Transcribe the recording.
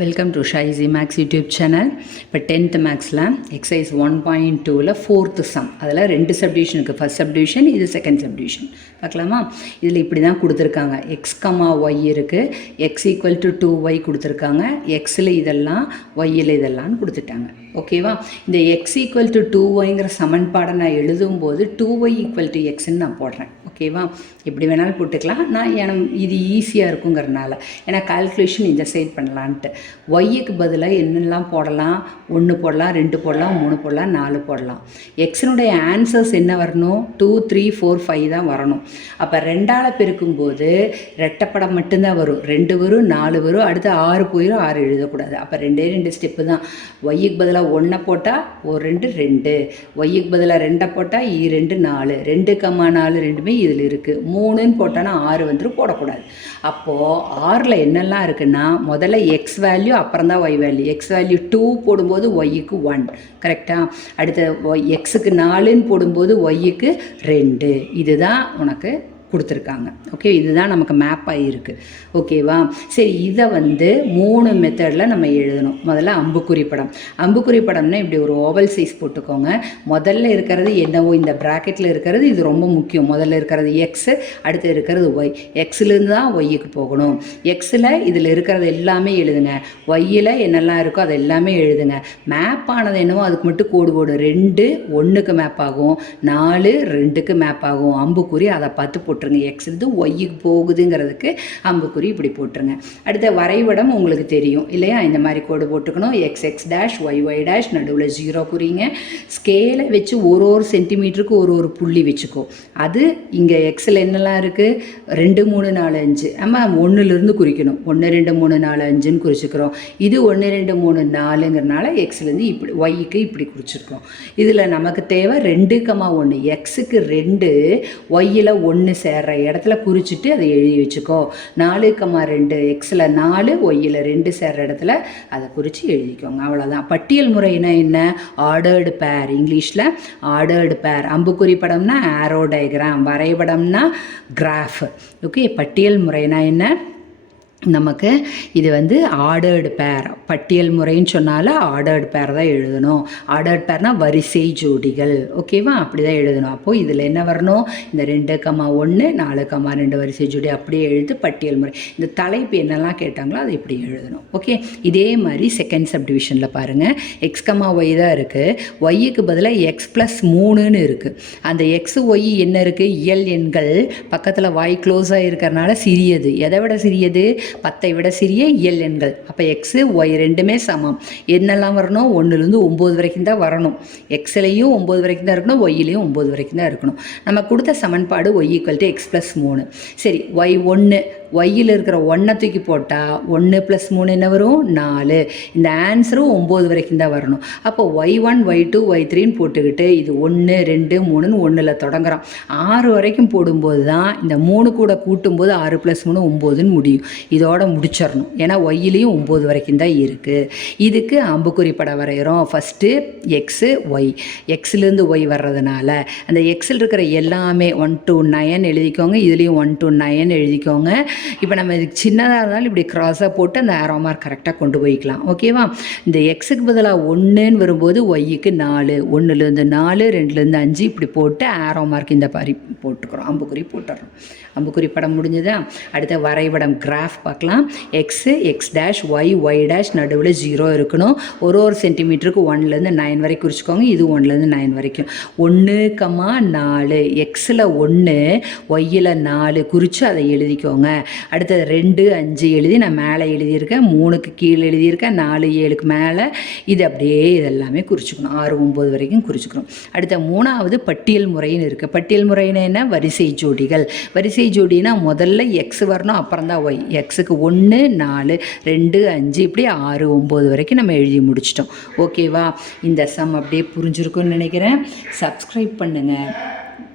Welcome to ஷைசி maths YouTube channel இப்போ tenth மேக்ஸில் எக்ஸசைஸ் ஒன் பாயிண்ட் டூவில் ஃபோர்த்து சம் அதில் ரெண்டு சப்டிவிஷன் இருக்குது ஃபஸ்ட் சப்டிவிஷன் இது செகண்ட் சப்டிவிஷன் பார்க்கலாமா? இதில் இப்படி தான் கொடுத்துருக்காங்க. எக்ஸ் கமா ஒய் இருக்குது x equal to two y கொடுத்துருக்காங்க எக்ஸில் இதெல்லாம் ஒய்யில் இதெல்லாம் கொடுத்துட்டாங்க. ஓகேவா? இந்த எக்ஸ் ஈக்குவல் டு டூ ஒய்ங்கிற சமன்பாடை நான் எழுதும்போது டூ ஒய் ஈக்குவல் டு எக்ஸ்ன்னு நான் போடுறேன். ஓகேவா? எப்படி வேணாலும் போட்டுக்கலாம். நான் என இது ஈஸியாக இருக்குங்கிறனால. ஏன்னா கால்குலேஷன் இந்த சைட் பண்ணலான்ட்டு ஒய்யுக்கு பதிலாக என்னெல்லாம் போடலாம்? ஒன்று போடலாம் ரெண்டு போடலாம் மூணு போடலாம் நாலு போடலாம். எக்ஸினுடைய ஆன்சர்ஸ் என்ன வரணும்? டூ த்ரீ ஃபோர் ஃபைவ் தான் வரணும். அப்போ ரெண்டால் பெருக்கும்போது ரெட்டப்படம் மட்டும்தான் வரும். ரெண்டு வரும் நாலு வரும் அடுத்து ஆறு போயிடும் ஆறு எழுதக்கூடாது. அப்போ ரெண்டே ரெண்டு ஸ்டெப்பு தான். ஒய்யுக்கு பதிலாக ஒன்றை போட்டால் ஒரு ரெண்டு ரெண்டு. ஒய்யுக்கு பதிலாக ரெண்டை போட்டால் ஈ ரெண்டு நாலு. ரெண்டு கம்மா நாலு ரெண்டுமே இதில் இருக்குது மூணுன்னு போட்டோன்னா ஆறு வந்துடும் போடக்கூடாது. அப்போது ஆறில் என்னெல்லாம் இருக்குன்னா முதல்ல எக்ஸ் வேல்யூ அப்புறம் தான் Y value X value two போடும்போது ஒய்யுக்கு ஒன் கரெக்டாக அடுத்த ஒய் எக்ஸுக்கு நாலுன்னு போடும்போது ஒய்யுக்கு ரெண்டு. இதுதான் உனக்கு கொடுத்துருக்காங்க. ஓகே இதுதான் நமக்கு மேப் இருக்குது ஓகேவா சரி இதை வந்து மூணு மெத்தடில் நம்ம எழுதணும். முதல்ல அம்புக்குறி படம் அம்புக்குறி படம்னா இப்படி ஒரு ஓவல் சைஸ் போட்டுக்கோங்க. முதல்ல இருக்கிறது என்னவோ இந்த ப்ராக்கெட்டில் இருக்கிறது இது ரொம்ப முக்கியம். முதல்ல இருக்கிறது எக்ஸு அடுத்து இருக்கிறது ஒய் எக்ஸ்லேருந்து தான் ஒய்யுக்கு போகணும். எக்ஸில் இதில் இருக்கிறது எல்லாமே எழுதுங்க. ஒய்யில் என்னெல்லாம் இருக்கோ அது எல்லாமே எழுதுங்க. மேப் ஆனது என்னவோ அதுக்கு மட்டும் கோடு கோடு ரெண்டு ஒன்றுக்கு மேப் ஆகும். நாலு ரெண்டுக்கு மேப் ஆகும். அம்புக்குறி அதை பார்த்து போட்டு போட்டுருங்க. எக்ஸ்லேருந்து இது ஒய்யுக்கு போகுதுங்கிறதுக்கு அம்புக்குறி இப்படி போட்டுருங்க. அடுத்த வரைபடம் உங்களுக்கு தெரியும் இல்லையா? இந்த மாதிரி கோடு போட்டுக்கணும். X X dash Y Y dash நடுவில் ஜீரோ குறிங்க. ஸ்கேலை வச்சு ஒரு ஒரு சென்டிமீட்டருக்கு ஒரு ஒரு புள்ளி வச்சுக்கோ. அது இங்கே எக்ஸில் என்னெல்லாம் இருக்குது ரெண்டு மூணு நாலு அஞ்சு. நம்ம ஒன்றுலேருந்து குறிக்கணும். ஒன்று ரெண்டு மூணு நாலு அஞ்சுன்னு குறிச்சிக்கிறோம். இது ஒன்று ரெண்டு மூணு நாலுங்கிறனால எக்ஸ்லேருந்து இப்படி ஒய்க்கு இப்படி குறிச்சிருக்கோம் இதில் நமக்கு தேவை ரெண்டு கமா ஒன்று எக்ஸுக்கு ரெண்டு ஒய்யில் ஒன்று சேர்ற இடத்துல குறிச்சிட்டு அதை எழுதி வச்சுக்கோ. நாலு கம்மா ரெண்டு எக்ஸில் நாலு ஒய்யில் ரெண்டு சேர்ற இடத்துல அதை குறித்து எழுதிக்கோங்க. அவ்வளோதான் பட்டியல் முறைனா என்ன? ஆர்டர்டு பேர் இங்கிலீஷில். ஆர்டர்டு பேர் அம்புக்குறி படம்னா ஆரோ டயக்ராம் வரைபடம்னா கிராஃப் ஓகே பட்டியல் முறைனா என்ன? நமக்கு இது வந்து ஆர்டர்டு பேர் பட்டியல் முறைன்னு சொன்னால ஆர்டர்டு பேர் தான் எழுதணும். ஆர்டர்டு பேர்னால் வரிசை ஜோடிகள் ஓகேவா அப்படி தான் எழுதணும். அப்போது இதில் என்ன வரணும்? இந்த ரெண்டு கம்மா ஒன்று நாலு கம்மா ரெண்டு வரிசை ஜோடி அப்படியே எழுது பட்டியல் முறை. இந்த தலைப்பு என்னெல்லாம் கேட்டாங்களோ அதை இப்படி எழுதணும் ஓகே இதே மாதிரி செகண்ட் சப் டிவிஷனில் பாருங்கள் எக்ஸ் கம்மா ஒய் தான் இருக்குது ஒய்யுக்கு பதிலாக எக்ஸ் ப்ளஸ் மூணுன்னு இருக்குது அந்த எக்ஸ் ஒய் என்ன இருக்குது இயல் எண்கள். பக்கத்தில் வாய் க்ளோஸாக இருக்கிறனால சிறியது. எதை விட சிறியது? பத்தை விட சிறிய இயல் எண்கள். அப்போ எக்ஸு ஒய் ரெண்டுமே சமம். என்னெல்லாம் வரணும்? ஒன்றுலேருந்து ஒம்பது வரைக்கும் தான் வரணும். எக்ஸ்லையும் ஒம்பது வரைக்கும் தான் இருக்கணும். ஒய்யிலையும் ஒம்பது வரைக்கும் தான் இருக்கணும். நம்ம கொடுத்த சமன்பாடு Y equal to X plus மூணு. சரி ஒய் ஒன்று ஒய்யில் இருக்கிற ஒன்றை தூக்கி போட்டால் ஒன்று ப்ளஸ் மூணு என்ன வரும்? நாலு. இந்த ஆன்சரும் ஒம்பது வரைக்கும் தான் வரணும். அப்போ Y one Y two Y த்ரீன்னு போட்டுக்கிட்டு இது ஒன்று ரெண்டு மூணுன்னு ஒன்றில் தொடங்குறோம் ஆறு வரைக்கும் போடும்போது தான் இந்த மூணு கூட கூட்டும்போது ஆறு ப்ளஸ் மூணு ஒம்போதுன்னு முடியும். இதோட முடிச்சிடணும். ஏன்னா ஒய்யிலையும் ஒம்பது வரைக்கும் தான் இருக்குது இதுக்கு அம்புக்குறி படம் வரைகிறோம் ஃபஸ்ட்டு எக்ஸு ஒய் எக்ஸ்லேருந்து ஒய் வர்றதுனால அந்த எக்ஸில் இருக்கிற எல்லாமே ஒன் டூ நயன் எழுதிக்கோங்க. இதுலேயும் ஒன் டூ நயன் எழுதிக்கோங்க. இப்போ நம்ம இதுக்கு சின்னதாக இருந்தாலும் இப்படி க்ராஸாக போட்டு அந்த ஆரோ மார்க் கரெக்டாக கொண்டு போய்க்கலாம். ஓகேவா இந்த எக்ஸுக்கு பதிலாக ஒன்றுன்னு வரும்போது ஒய்யுக்கு நாலு ஒன்றுலேருந்து நாலு ரெண்டுலேருந்து அஞ்சு இப்படி போட்டு ஆரோ மார்க் இந்த மாதிரி போட்டுக்கிறோம். அம்புக்குறி போட்டுடுறோம் அம்புக்குறி படம் முடிஞ்சதா? அடுத்த வரைபடம் கிராஃப் பார்க்கலாம். X X dash Y Y dash நடுவில் ஜீரோ இருக்கணும். ஒரு ஒரு சென்டிமீட்டருக்கு ஒன்லேருந்து நைன் வரைக்கும் குறிச்சிக்கோங்க. இது ஒன்லேருந்து நைன் வரைக்கும். ஒன்று கம்மா நாலு. எக்ஸில் ஒன்று ஒய்யில் நாலு குறித்து அதை எழுதிக்கோங்க. அடுத்தது ரெண்டு அஞ்சு எழுதி நான் மேலே எழுதியிருக்கேன் மூணுக்கு கீழே எழுதியிருக்கேன் நாலு ஏழுக்கு மேலே. இது அப்படியே இதெல்லாமே குறிச்சிக்கணும். ஆறு ஒம்பது வரைக்கும் குறிச்சிக்கணும். அடுத்த மூணாவது பட்டியல் முறைன்னு இருக்குது பட்டியல் முறைன்னு என்ன? வரிசை ஜோடிகள். வரிசை ஜோடினா முதல்ல எக்ஸ் வரணும் அப்புறம் தான் ஒய் எக்ஸுக்கு ஒன்று நாலு ரெண்டு அஞ்சு இப்படி ஆறு ஒம்பது வரைக்கும் நம்ம எழுதி முடிச்சிட்டோம். ஓகேவா இந்த சம் அப்படியே புரிஞ்சிருக்கும்னு நினைக்கிறேன். சப்ஸ்கிரைப் பண்ணுங்கள்